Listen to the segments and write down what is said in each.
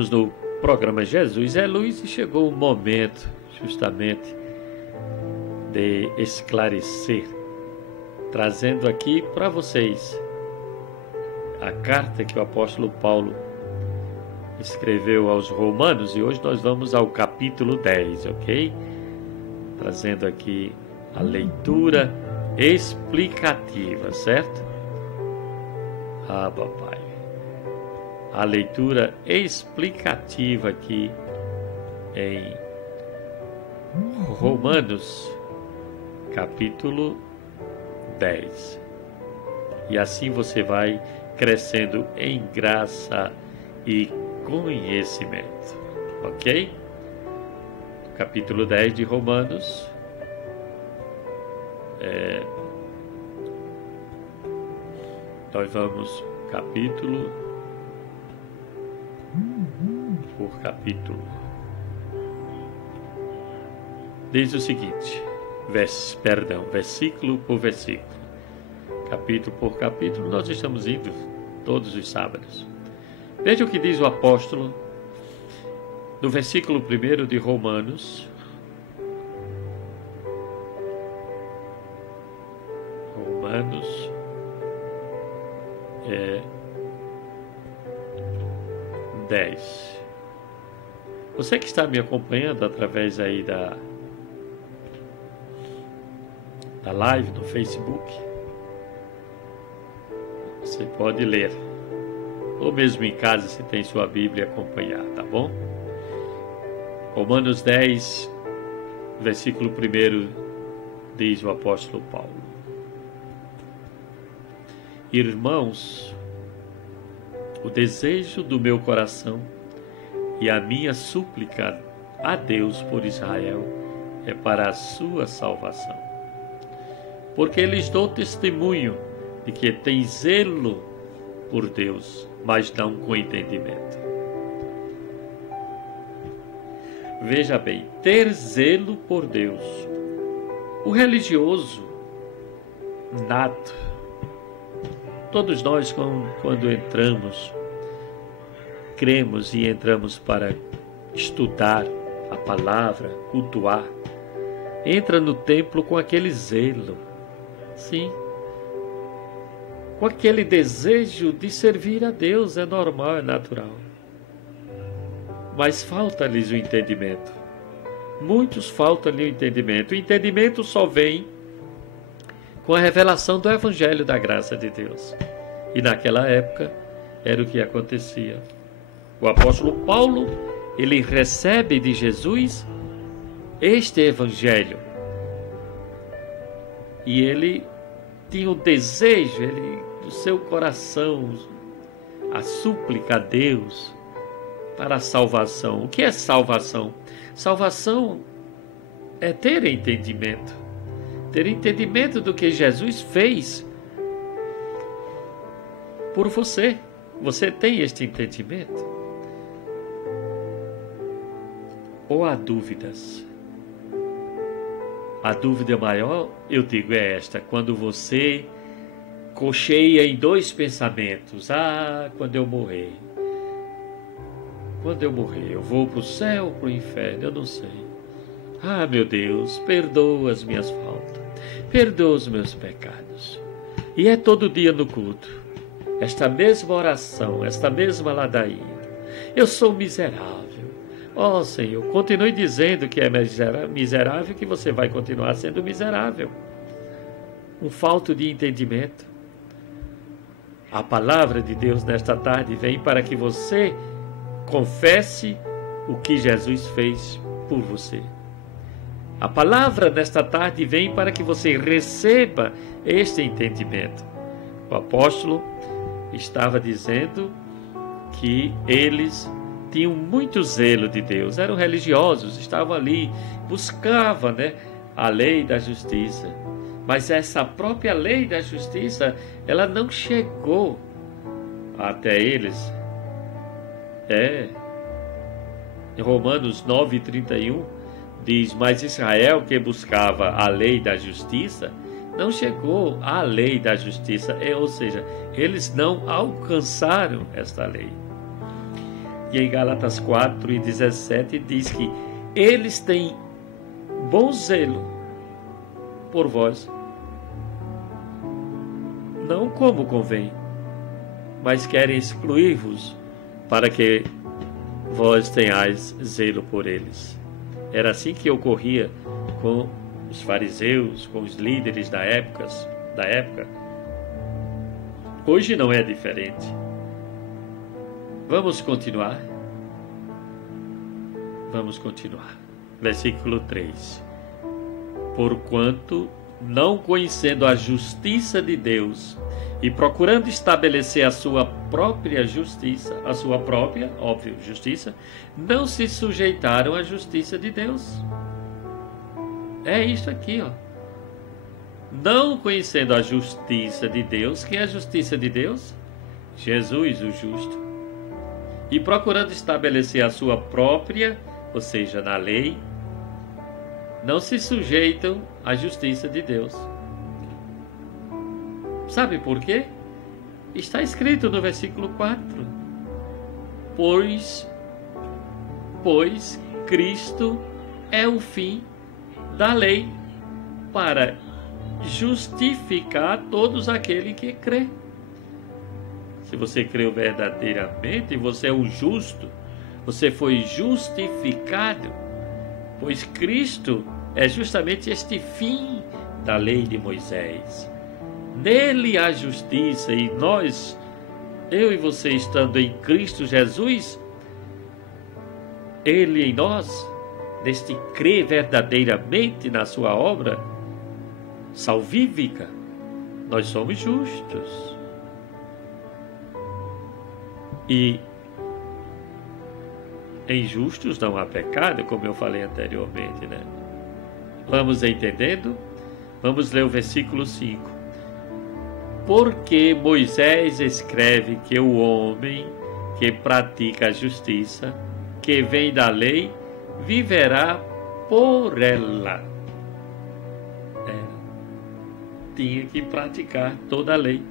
Estamos no programa Jesus é Luz e chegou o momento justamente de esclarecer, trazendo aqui para vocês a carta que o apóstolo Paulo escreveu aos Romanos, e hoje nós vamos ao capítulo 10, ok? Trazendo aqui a leitura explicativa, certo? Ah, papai. A leitura explicativa aqui em Romanos, capítulo 10. E assim você vai crescendo em graça e conhecimento, ok? Capítulo 10 de Romanos. Nós vamos capítulo por capítulo. Diz o seguinte, versículo por versículo, capítulo por capítulo, nós estamos indo todos os sábados. Veja o que diz o apóstolo no versículo 1 de Romanos. Romanos 10. Você que está me acompanhando através aí da live no Facebook, você pode ler, ou mesmo em casa se tem sua Bíblia acompanhar, tá bom? Romanos 10, versículo 1, diz o apóstolo Paulo: Irmãos, o desejo do meu coração e a minha súplica a Deus por Israel é para a sua salvação. Porque lhes dou testemunho de que tem zelo por Deus, mas não com entendimento. Veja bem, ter zelo por Deus. O religioso nato, todos nós quando entramos, cremos e entramos para estudar a palavra, cultuar, entra no templo com aquele zelo, sim, com aquele desejo de servir a Deus, é normal, é natural. Mas falta-lhes o entendimento. Muitos faltam-lhe o entendimento. O entendimento só vem com a revelação do Evangelho da graça de Deus. E naquela época era o que acontecia. O apóstolo Paulo, ele recebe de Jesus este Evangelho. E ele tinha o desejo, do seu coração, a súplica a Deus para a salvação. O que é salvação? Salvação é ter entendimento. Ter entendimento do que Jesus fez por você. Você tem este entendimento? Ou há dúvidas? A dúvida maior, eu digo, é esta: quando você cocheia em dois pensamentos. Quando eu morrer, eu vou para o céu ou para o inferno? Eu não sei. Meu Deus, perdoa as minhas faltas, perdoa os meus pecados. E é todo dia no culto, esta mesma oração, esta mesma ladainha. Eu sou miserável. Senhor, continue dizendo que é miserável, que você vai continuar sendo miserável. Um falto de entendimento. A palavra de Deus nesta tarde vem para que você confesse o que Jesus fez por você. A palavra nesta tarde vem para que você receba este entendimento. O apóstolo estava dizendo que eles tinham muito zelo de Deus, eram religiosos, estavam ali, buscavam, a lei da justiça. Mas essa própria lei da justiça, ela não chegou até eles. Em Romanos 9:31 diz: mas Israel, que buscava a lei da justiça, não chegou à lei da justiça, ou seja, eles não alcançaram esta lei. E em Gálatas 4:17 diz que eles têm bom zelo por vós, não como convém, mas querem excluir-vos para que vós tenhais zelo por eles. Era assim que ocorria com os fariseus, com os líderes da época. Hoje não é diferente. Vamos continuar? Vamos continuar. Versículo 3. Porquanto, não conhecendo a justiça de Deus e procurando estabelecer a sua própria justiça, a sua própria, óbvio, justiça, não se sujeitaram à justiça de Deus. É isso aqui, ó. Não conhecendo a justiça de Deus. Quem é a justiça de Deus? Jesus, o justo. E procurando estabelecer a sua própria, ou seja, na lei, não se sujeitam à justiça de Deus. Sabe por quê? Está escrito no versículo 4. Pois Cristo é o fim da lei para justificar todos aqueles que crê. Se você creu verdadeiramente, você é o justo, você foi justificado, pois Cristo é justamente este fim da lei de Moisés. Nele há justiça, e nós, eu e você estando em Cristo Jesus, Ele em nós, deste crer verdadeiramente na sua obra salvífica, nós somos justos. E em justos não há pecado, como eu falei anteriormente, né? Vamos entendendo? Vamos ler o versículo 5. Porque Moisés escreve que o homem que pratica a justiça, que vem da lei, viverá por ela. Tinha que praticar toda a lei.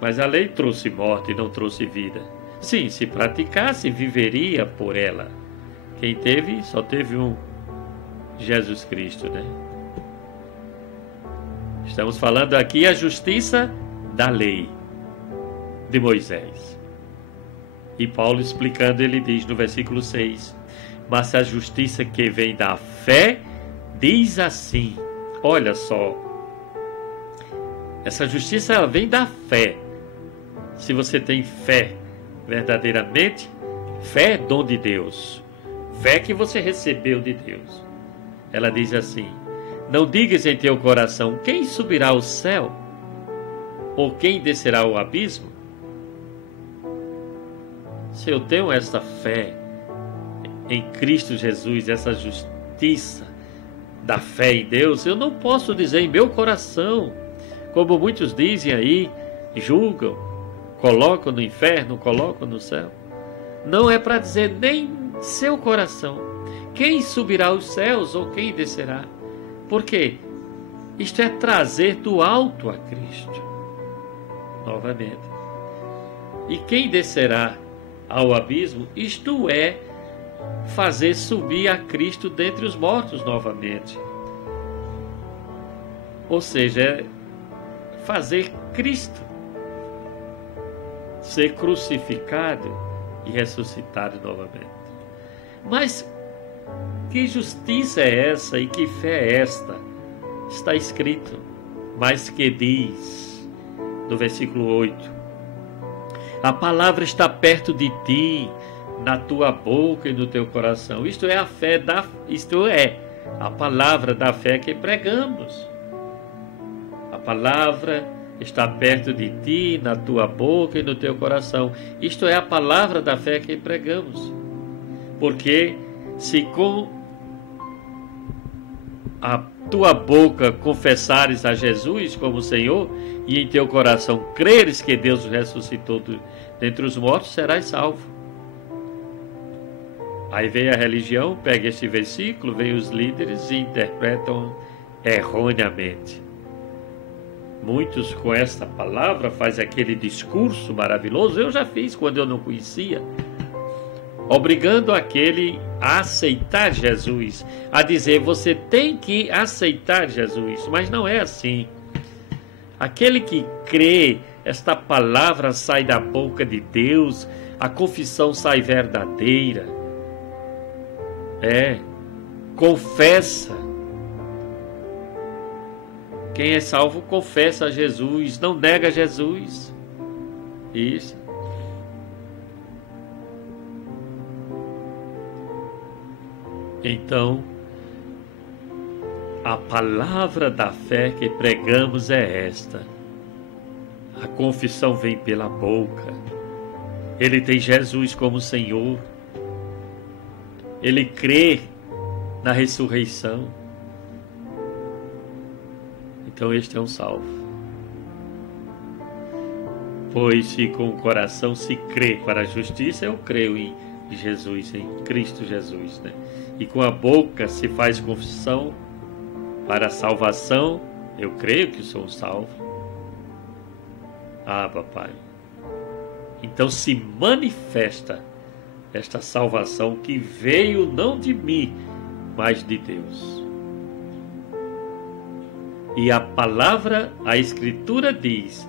Mas a lei trouxe morte e não trouxe vida. Sim, se praticasse, viveria por ela. Quem teve, só teve um, Jesus Cristo, né? Estamos falando aqui a justiça da lei de Moisés. E Paulo explicando, ele diz no versículo 6, mas a justiça que vem da fé diz assim, olha só, essa justiça ela vem da fé. Se você tem fé verdadeiramente, fé é dom de Deus, fé que você recebeu de Deus. Ela diz assim, não digas em teu coração, quem subirá ao céu? Ou quem descerá ao abismo? Se eu tenho esta fé em Cristo Jesus, essa justiça da fé em Deus, eu não posso dizer em meu coração, como muitos dizem aí, julgam, colocam no inferno, colocam no céu. Não é para dizer nem seu coração, quem subirá aos céus ou quem descerá. Por quê? Isto é trazer do alto a Cristo, novamente. E quem descerá ao abismo, isto é, fazer subir a Cristo dentre os mortos novamente. Ou seja, é fazer Cristo ser crucificado e ressuscitado novamente. Mas que justiça é essa e que fé é esta? Está escrito, mas que diz, no versículo 8, a palavra está perto de ti, na tua boca e no teu coração. Isto é a fé isto é a palavra da fé que pregamos. A palavra está perto de ti, na tua boca e no teu coração. Isto é a palavra da fé que pregamos. Porque se com a tua boca confessares a Jesus como Senhor e em teu coração creres que Deus o ressuscitou dentre os mortos, serás salvo. Aí vem a religião, pega esse versículo, vem os líderes e interpretam erroneamente. Muitos com esta palavra fazem aquele discurso maravilhoso. Eu já fiz quando eu não conhecia obrigando aquele a aceitar Jesus, a dizer, você tem que aceitar Jesus, mas não é assim. Aquele que crê, esta palavra sai da boca de Deus, a confissão sai verdadeira. Confessa. Quem é salvo confessa a Jesus, não nega Jesus. Isso. Então, a palavra da fé que pregamos é esta. A confissão vem pela boca. Ele tem Jesus como Senhor. Ele crê na ressurreição. Então este é um salvo. Pois se com o coração se crê para a justiça, eu creio em Jesus, em Cristo Jesus, né? E com a boca se faz confissão para a salvação, eu creio que sou salvo. Papai. Então se manifesta esta salvação que veio não de mim, mas de Deus. E a palavra, a Escritura diz,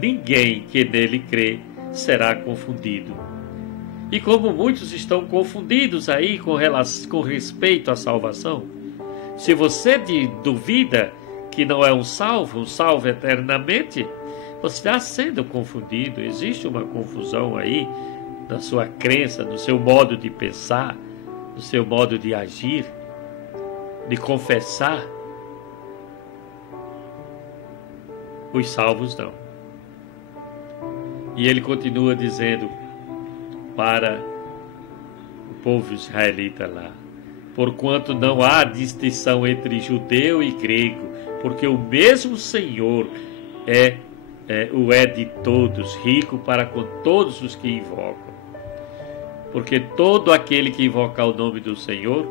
ninguém que nele crê será confundido. E como muitos estão confundidos aí com respeito à salvação, se você duvida que não é um salvo eternamente, você está sendo confundido. Existe uma confusão aí na sua crença, no seu modo de pensar, no seu modo de agir, de confessar. Os salvos não. E ele continua dizendo para o povo israelita lá, porquanto não há distinção entre judeu e grego, porque o mesmo Senhor é de todos, rico para com todos os que invocam. Porque todo aquele que invocar o nome do Senhor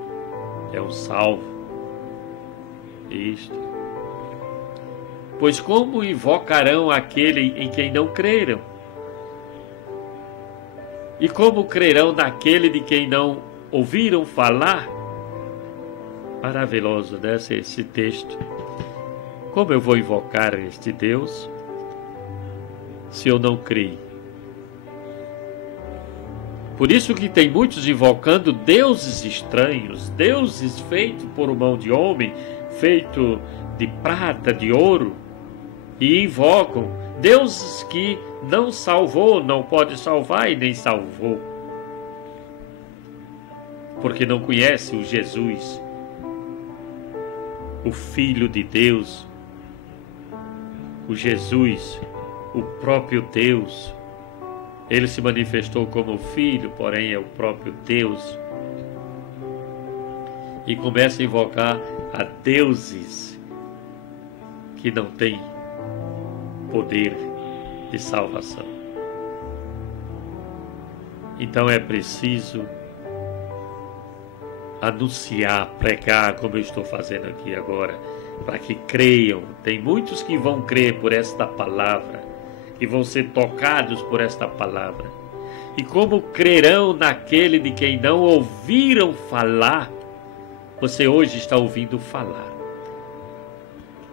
é um salvo. Isto. Pois como invocarão aquele em quem não creram? E como crerão naquele de quem não ouviram falar? Maravilhoso, né, esse texto. Como eu vou invocar este Deus se eu não creio? Por isso que tem muitos invocando deuses estranhos, deuses feitos por mão de homem, feito de prata, de ouro, e invocam deuses que não salvou, não pode salvar e nem salvou, porque não conhece o Jesus, o Filho de Deus, o Jesus, o próprio Deus. Ele se manifestou como Filho, porém é o próprio Deus. E começa a invocar a deuses que não têm poder de salvação. Então é preciso anunciar, pregar, como eu estou fazendo aqui agora, para que creiam. Tem muitos que vão crer por esta palavra, que vão ser tocados por esta palavra. E como crerão naquele de quem não ouviram falar, você hoje está ouvindo falar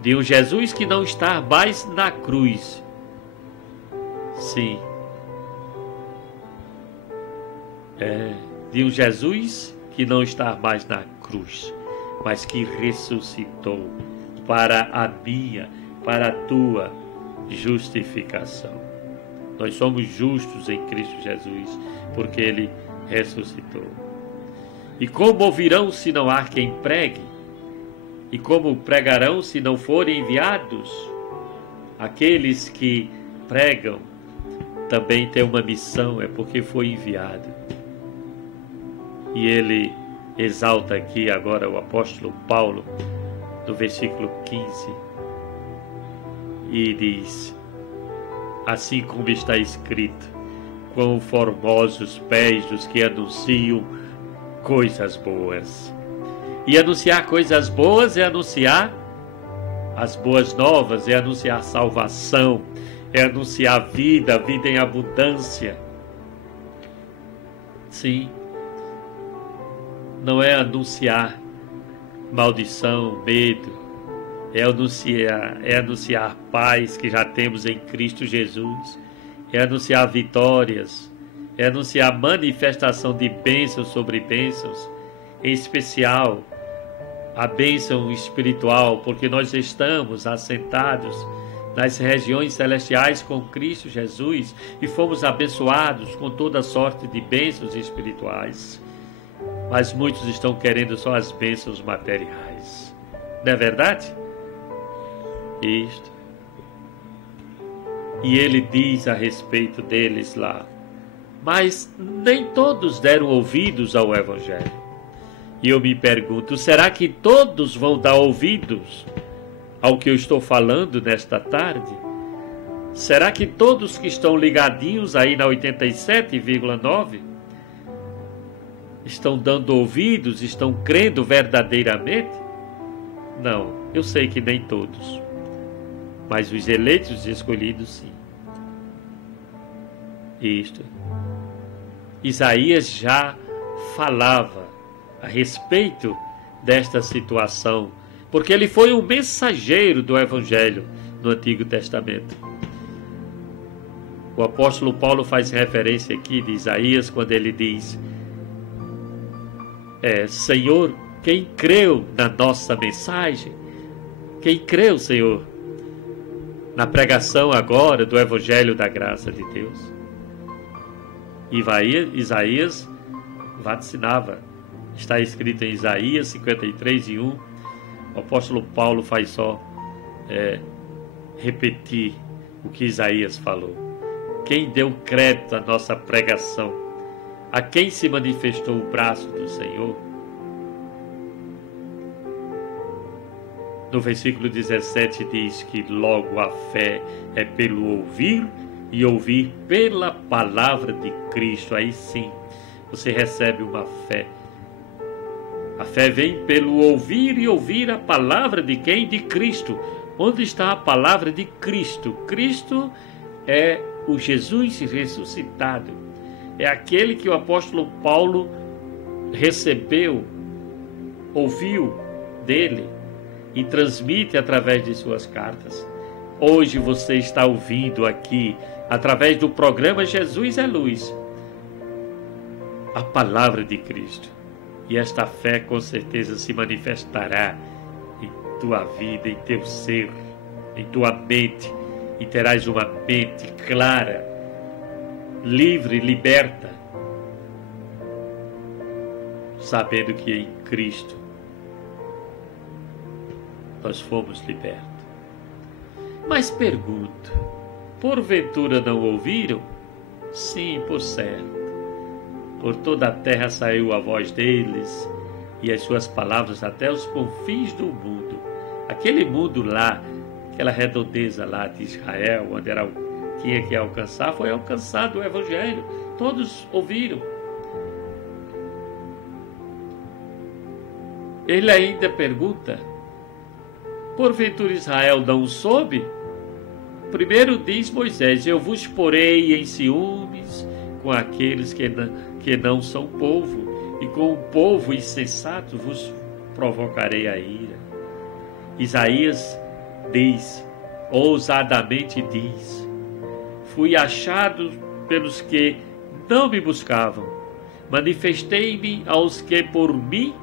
de um Jesus que não está mais na cruz. Sim. De um Jesus que não está mais na cruz, mas que ressuscitou para a minha, para a tua justificação. Nós somos justos em Cristo Jesus, porque Ele ressuscitou. E como ouvirão se não há quem pregue? E como pregarão se não forem enviados? Aqueles que pregam também têm uma missão, é porque foi enviado. E ele exalta aqui agora o apóstolo Paulo, no versículo 15, e diz, assim como está escrito, quão formosos pés dos que anunciam coisas boas. E anunciar coisas boas é anunciar as boas novas, é anunciar salvação, é anunciar vida, vida em abundância. Sim, não é anunciar maldição, medo, é anunciar paz que já temos em Cristo Jesus, é anunciar vitórias, é anunciar manifestação de bênçãos sobre bênçãos, em especial a bênção espiritual, porque nós estamos assentados nas regiões celestiais com Cristo Jesus e fomos abençoados com toda sorte de bênçãos espirituais. Mas muitos estão querendo só as bênçãos materiais. Não é verdade? Isto. E ele diz a respeito deles lá: mas nem todos deram ouvidos ao Evangelho. E eu me pergunto, será que todos vão dar ouvidos ao que eu estou falando nesta tarde? Será que todos que estão ligadinhos aí na 87,9 estão dando ouvidos, estão crendo verdadeiramente? Não, eu sei que nem todos, mas os eleitos e escolhidos sim. Isto. Isaías já falava a respeito desta situação, porque ele foi um mensageiro do Evangelho no Antigo Testamento. O apóstolo Paulo faz referência aqui de Isaías quando ele diz: Senhor, quem creu na nossa mensagem? Quem creu, Senhor, na pregação agora do Evangelho da graça de Deus? E Isaías vaticinava. Está escrito em Isaías 53:1. O apóstolo Paulo faz só repetir o que Isaías falou. Quem deu crédito à nossa pregação? A quem se manifestou o braço do Senhor? No versículo 17 diz que logo a fé é pelo ouvir e ouvir pela palavra de Cristo. Aí sim, você recebe uma fé. A fé vem pelo ouvir e ouvir a palavra de quem? De Cristo. Onde está a palavra de Cristo? Cristo é o Jesus ressuscitado. É aquele que o apóstolo Paulo recebeu, ouviu dele e transmite através de suas cartas. Hoje você está ouvindo aqui, através do programa Jesus é Luz, a palavra de Cristo. E esta fé com certeza se manifestará em tua vida, em teu ser, em tua mente, e terás uma mente clara, livre, liberta, sabendo que em Cristo nós fomos libertos. Mas pergunto, porventura não ouviram? Sim, por certo. Por toda a terra saiu a voz deles, e as suas palavras até os confins do mundo. Aquele mundo lá, aquela redondeza lá de Israel, onde tinha que alcançar, foi alcançado o Evangelho. Todos ouviram. Ele ainda pergunta, porventura Israel não soube? Primeiro diz Moisés, eu vos porei em ciúmes com aqueles que não são povo, e com o povo insensato vos provocarei a ira. Isaías diz, ousadamente diz, fui achado pelos que não me buscavam, manifestei-me aos que por mim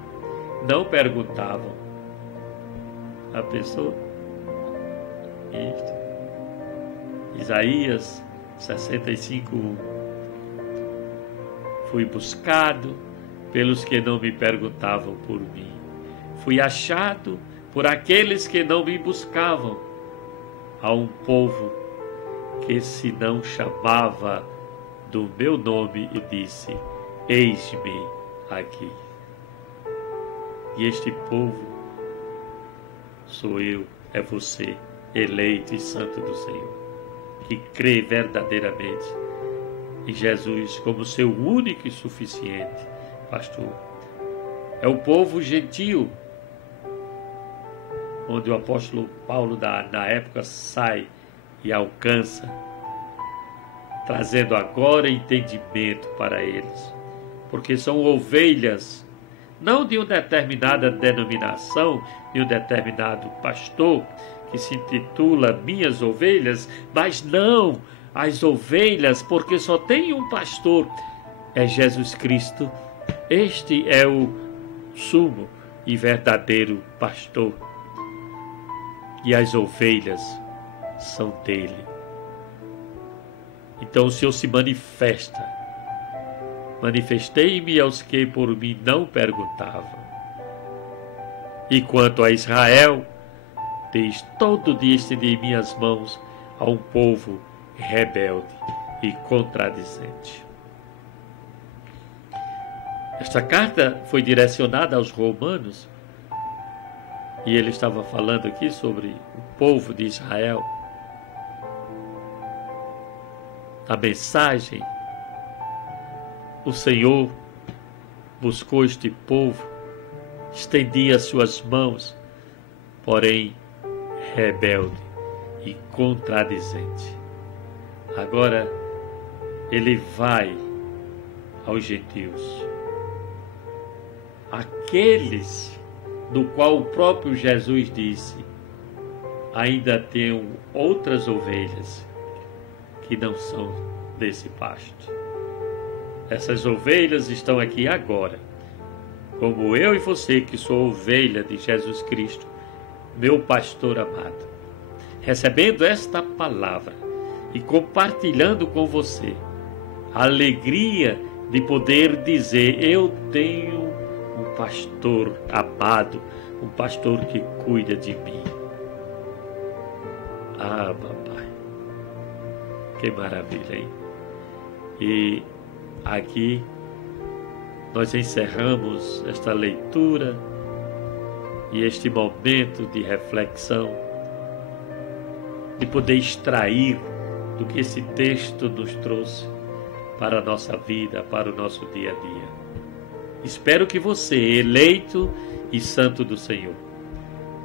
não perguntavam. A pessoa? Isto. Isaías 65:1. Fui buscado pelos que não me perguntavam por mim. Fui achado por aqueles que não me buscavam. A um povo que se não chamava do meu nome e disse, eis-me aqui. E este povo sou eu, é você, eleito e santo do Senhor, que crê verdadeiramente em Jesus como seu único e suficiente pastor. É o povo gentil, onde o apóstolo Paulo na época sai e alcança, trazendo agora entendimento para eles, porque são ovelhas não de uma determinada denominação, de um determinado pastor que se intitula Minhas Ovelhas, mas não as ovelhas, porque só tem um pastor, é Jesus Cristo. Este é o sumo e verdadeiro pastor, e as ovelhas são dele. Então o Senhor se manifesta. Manifestei-me aos que por mim não perguntavam. E quanto a Israel, diz: todo dia estendi minhas mãos a um povo rebelde e contradizente. Esta carta foi direcionada aos romanos, e ele estava falando aqui sobre o povo de Israel. A mensagem: o Senhor buscou este povo, estendia suas mãos, porém rebelde e contradizente. Agora ele vai aos gentios, aqueles do qual o próprio Jesus disse: ainda tenho outras ovelhas que não são desse pasto. Essas ovelhas estão aqui agora, como eu e você, que sou ovelha de Jesus Cristo, meu pastor amado, recebendo esta palavra e compartilhando com você a alegria de poder dizer: eu tenho um pastor amado, um pastor que cuida de mim. Ah, papai, que maravilha, hein? E aqui nós encerramos esta leitura e este momento de reflexão, de poder extrair do que esse texto nos trouxe para a nossa vida, para o nosso dia a dia. Espero que você, eleito e santo do Senhor,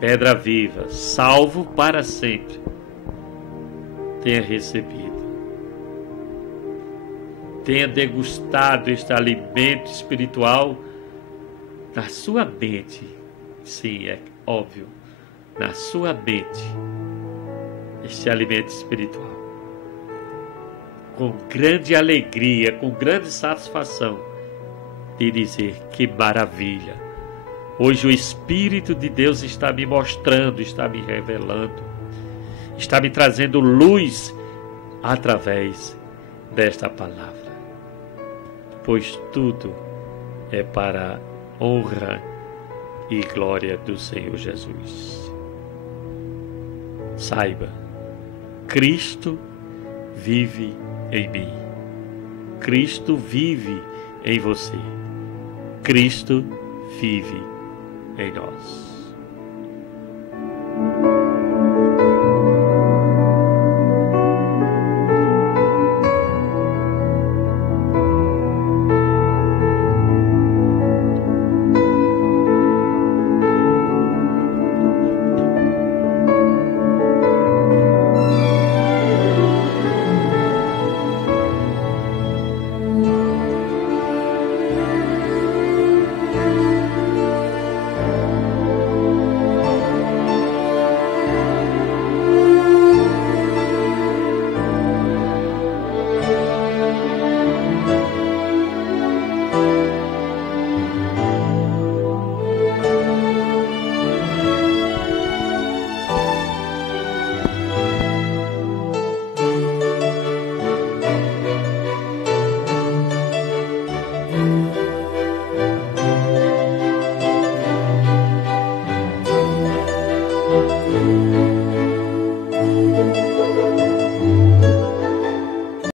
pedra viva, salvo para sempre, tenha recebido, tenha degustado este alimento espiritual na sua mente. Sim, é óbvio, na sua mente, este alimento espiritual, com grande alegria, com grande satisfação de dizer: que maravilha! Hoje o Espírito de Deus está me mostrando, está me revelando, está me trazendo luz através desta palavra. Pois tudo é para a honra e glória do Senhor Jesus. Saiba, Cristo vive em mim. Cristo vive em você. Cristo vive em nós.